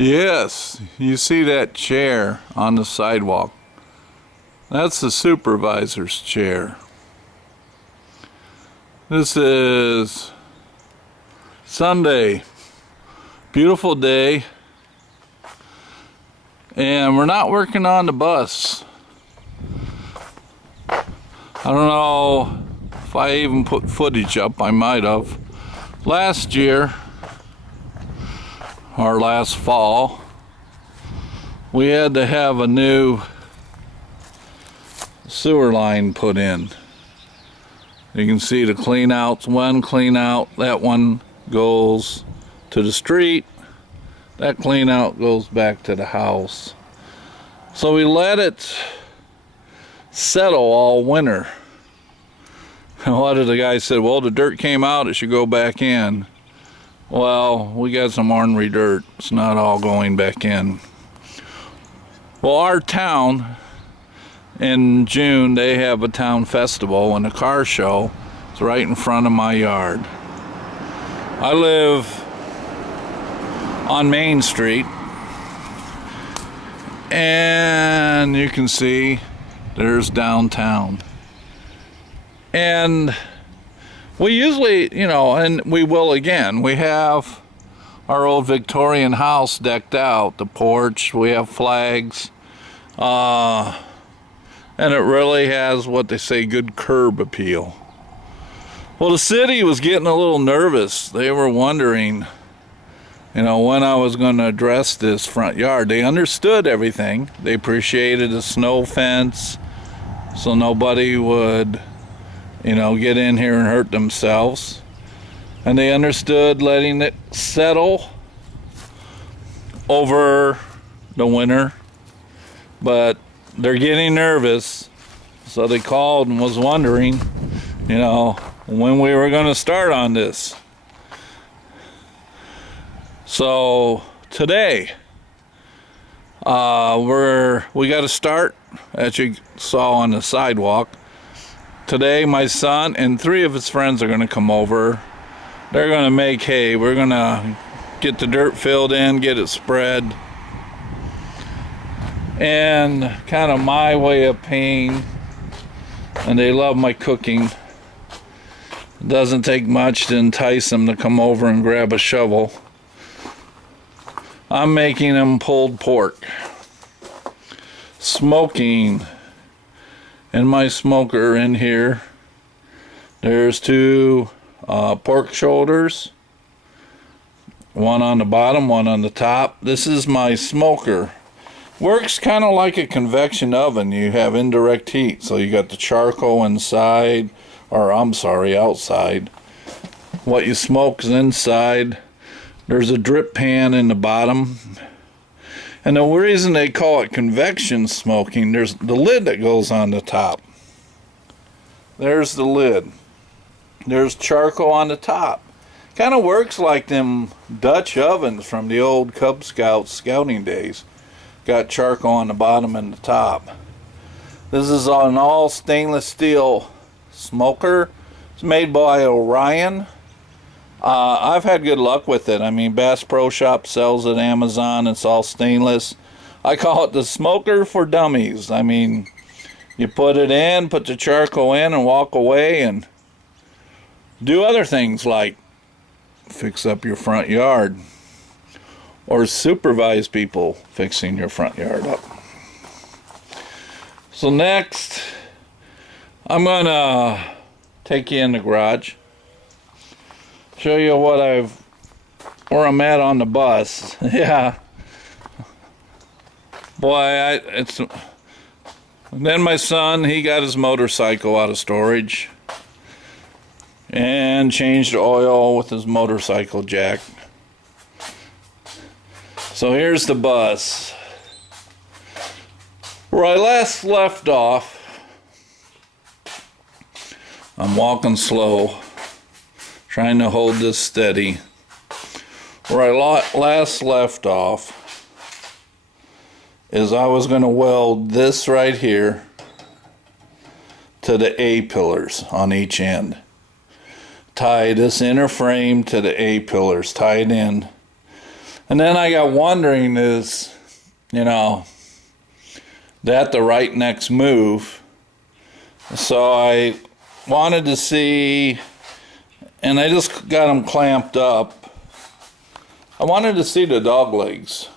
Yes, you see that chair on the sidewalk. That's the supervisor's chair. This is Sunday. Beautiful day. And we're not working on the bus. I don't know if I even put footage up. I might have. Last year, or last fall, we had to have a new sewer line put in. You can see the clean outs. One clean out, that one goes to the street. That clean out goes back to the house. So we let it settle all winter. A lot of the guys said, well, the dirt came out, it should go back in. Well, we got some ornery dirt. It's not all going back in. Well, our town, in June, they have a town festival and a car show. It's right in front of my yard. I live on Main Street, and you can see there's downtown. And we usually, and we will again, we have our old Victorian house decked out, the porch, we have flags, and it really has what they say, good curb appeal. Well, the city was getting a little nervous. They were wondering, when I was going to address this front yard. They understood everything. They appreciated the snow fence so nobody would, get in here and hurt themselves. And they understood letting it settle over the winter. But they're getting nervous. So they called and was wondering, when we were going to start on this. So today, we got to start, as you saw on the sidewalk. Today, my son and 3 of his friends are going to come over. They're going to make hay. We're going to get the dirt filled in, get it spread. And kind of my way of paying. And they love my cooking. It doesn't take much to entice them to come over and grab a shovel. I'm making them pulled pork. Smoking. In my smoker in here, there's 2 pork shoulders. One on the bottom, one on the top. This is my smoker. Works kind of like a convection oven. You have indirect heat. So you got the charcoal inside, or I'm sorry, outside. What you smoke is inside. There's a drip pan in the bottom. And the reason they call it convection smoking, there's the lid that goes on the top. There's the lid. There's charcoal on the top. Kind of works like them Dutch ovens from the old Cub Scouts scouting days. Got charcoal on the bottom and the top. This is an all stainless steel smoker. It's made by Orion. I've had good luck with it. I mean, Bass Pro Shop sells it, Amazon. It's all stainless. I call it the smoker for dummies. I mean, you put it in, put the charcoal in, and walk away and do other things like fix up your front yard or supervise people fixing your front yard up. So next, I'm going to take you in the garage. Show you where I'm at on the bus. Yeah. Boy, then my son, he got his motorcycle out of storage and changed the oil with his motorcycle jack. So here's the bus. Where I last left off, I'm walking slow, trying to hold this steady. Where I last left off is I was going to weld this right here to the A pillars on each end. Tie this inner frame to the A pillars, tie it in. And then I got wondering, is, you know, that the right next move? So I wanted to see, and I just got them clamped up. I wanted to see the dog legs.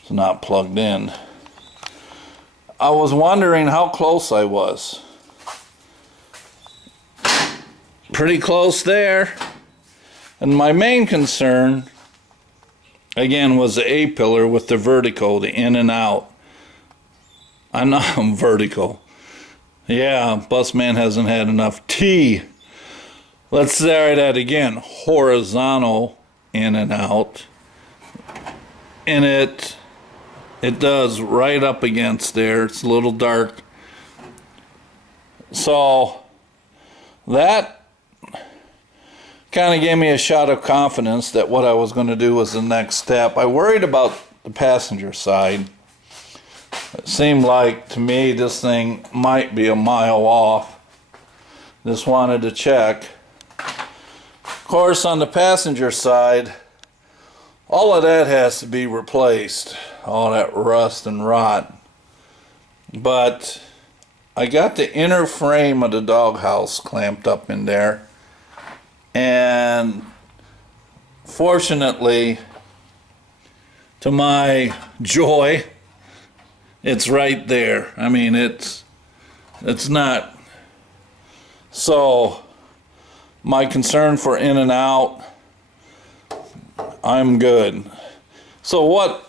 It's not plugged in. I was wondering how close I was. Pretty close there. And my main concern, again, was the A-pillar with the vertical, the in and out. I'm not vertical. Yeah, Busman hasn't had enough tea. Let's try that again. Horizontal in and out. And it does right up against there. It's a little dark. So that kind of gave me a shot of confidence that what I was going to do was the next step. I worried about the passenger side. It seemed like to me this thing might be a mile off. Just wanted to check. Of course, on the passenger side, all of that has to be replaced. All that rust and rot. But I got the inner frame of the doghouse clamped up in there. And fortunately, to my joy, it's right there. I mean, it's not. So my concern for in and out, I'm good. So what,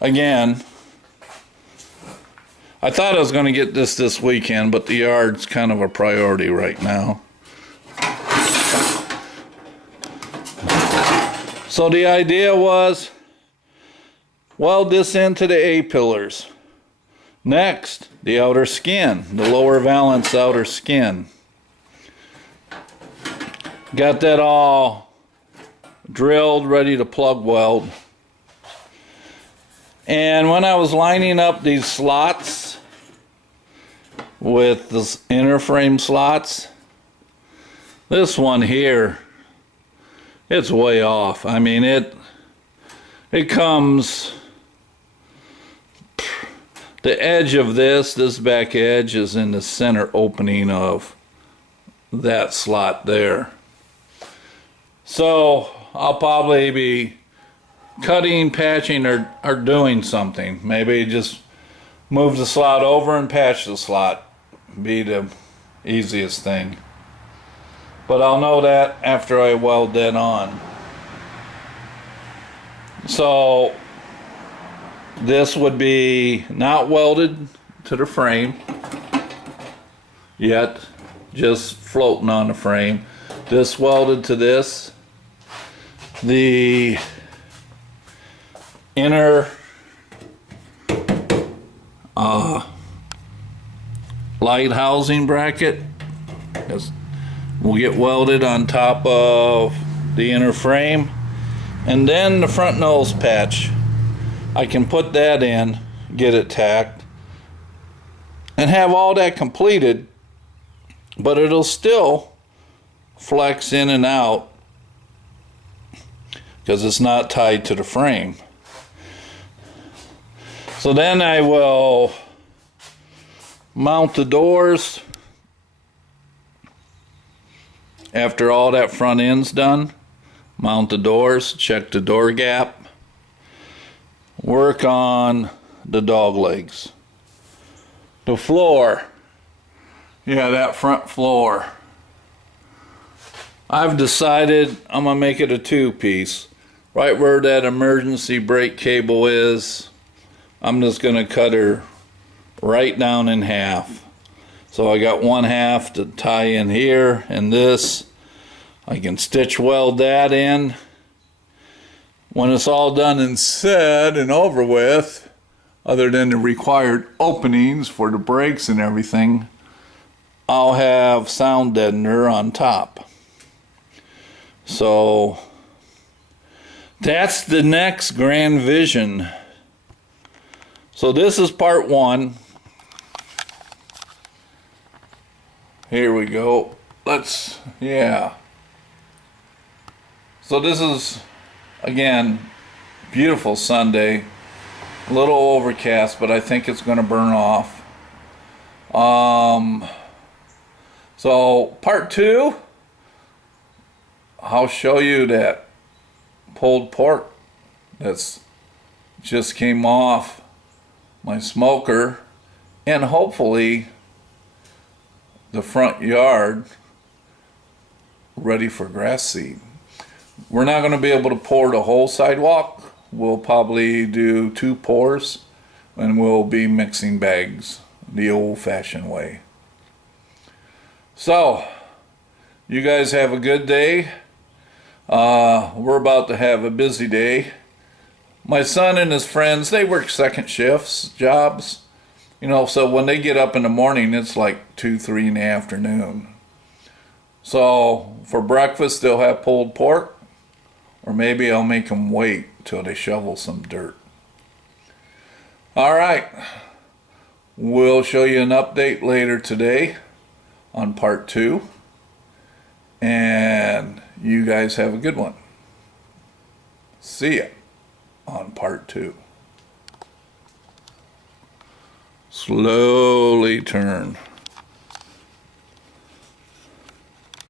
again, I thought I was going to get this weekend, but the yard's kind of a priority right now. So the idea was weld this into the A-pillars. Next, the outer skin, the lower valance outer skin. Got that all drilled, ready to plug weld. And when I was lining up these slots with the inner frame slots, this one here, it's way off. I mean, it comes, the edge of this back edge is in the center opening of that slot there. So I'll probably be cutting, patching, or doing something. Maybe just move the slot over and patch the slot. Be the easiest thing. But I'll know that after I weld that on. So this would be not welded to the frame yet, just floating on the frame. This welded to this. The inner light housing bracket will get welded on top of the inner frame, and then the front nose patch, I can put that in, get it tacked, and have all that completed, but it'll still flex in and out because it's not tied to the frame. So then I will mount the doors after all that front end's done. Mount the doors, check the door gap, work on the dog legs. The floor, yeah, that front floor, I've decided I'm gonna make it a two-piece. Right where that emergency brake cable is, I'm just gonna cut her right down in half. So I got one half to tie in here, and this, I can stitch weld that in. When it's all done and said and over with, other than the required openings for the brakes and everything, I'll have sound deadener on top. So that's the next grand vision. So this is part one. Here we go. Yeah. So this is, again, beautiful Sunday. A little overcast, but I think it's going to burn off. So part 2, I'll show you that pulled pork that's just came off my smoker, and hopefully the front yard ready for grass seed. We're not going to be able to pour the whole sidewalk. We'll probably do 2 pours, and we'll be mixing bags the old-fashioned way. So you guys have a good day. We're about to have a busy day. My son and his friends, they work second shifts jobs, so when they get up in the morning, it's like 2, 3 in the afternoon. So for breakfast, they'll have pulled pork, or maybe I'll make them wait till they shovel some dirt. All right, we'll show you an update later today on part 2, and you guys have a good one. See ya on part 2. Slowly turn.